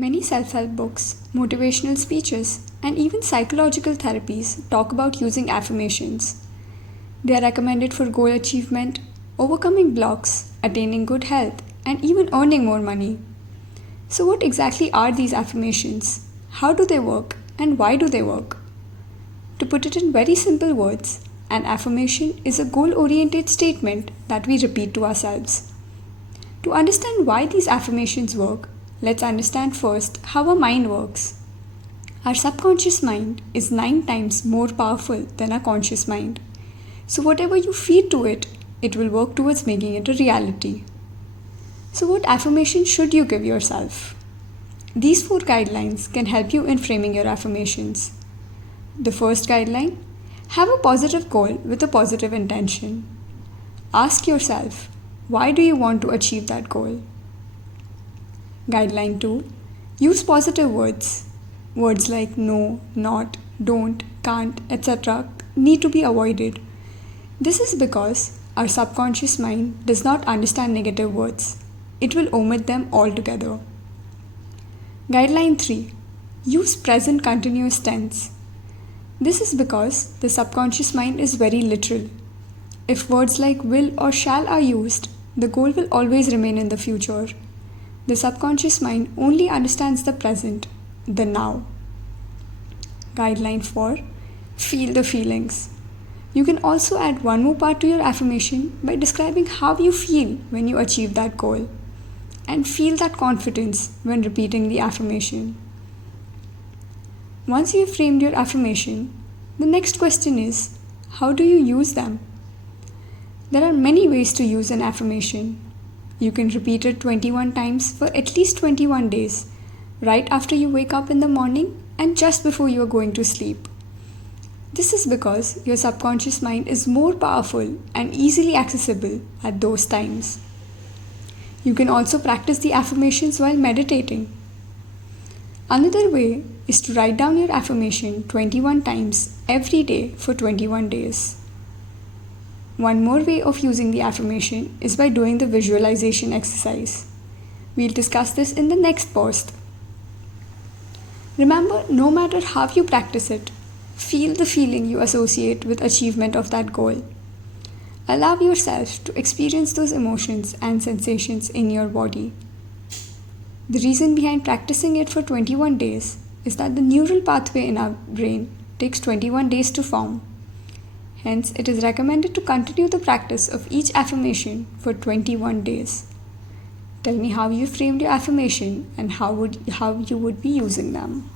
Many self help books, motivational speeches, and even psychological therapies talk about using affirmations. They are recommended for goal achievement, overcoming blocks, attaining good health, and even earning more money. So, what exactly are these affirmations? How do they work? And why do they work? To put it in very simple words, an affirmation is a goal oriented statement that we repeat to ourselves. To understand why these affirmations work, let's understand first how our mind works. Our subconscious mind is 9 times more powerful than our conscious mind. So, whatever you feed to it, it will work towards making it a reality. So, what affirmation should you give yourself? These 4 guidelines can help you in framing your affirmations. The first guideline: have a positive goal with a positive intention. Ask yourself, why do you want to achieve that goal? Guideline 2: use positive words. Words like no, not, don't, can't, etc. need to be avoided. This is because our subconscious mind does not understand negative words. It will omit them altogether. Guideline 3: use present continuous tense. This is because the subconscious mind is very literal. If words like will or shall are used, the goal will always remain in the future. The subconscious mind only understands the present, the now. Guideline 4: feel the feelings. You can also add one more part to your affirmation by describing how you feel when you achieve that goal, and feel that confidence when repeating the affirmation. Once you have framed your affirmation, the next question is, how do you use them? There are many ways to use an affirmation. You can repeat it 21 times for at least 21 days, right after you wake up in the morning and just before you are going to sleep. This is because your subconscious mind is more powerful and easily accessible at those times. You can also practice the affirmations while meditating. Another way is to write down your affirmation 21 times every day for 21 days. One more way of using the affirmation is by doing the visualization exercise. We'll discuss this in the next post. Remember, no matter how you practice it, feel the feeling you associate with achievement of that goal. Allow yourself to experience those emotions and sensations in your body. The reason behind practicing it for 21 days is that the neural pathway in our brain takes 21 days to form. Hence, it is recommended to continue the practice of each affirmation for 21 days. Tell me how you framed your affirmation and how you would be using them.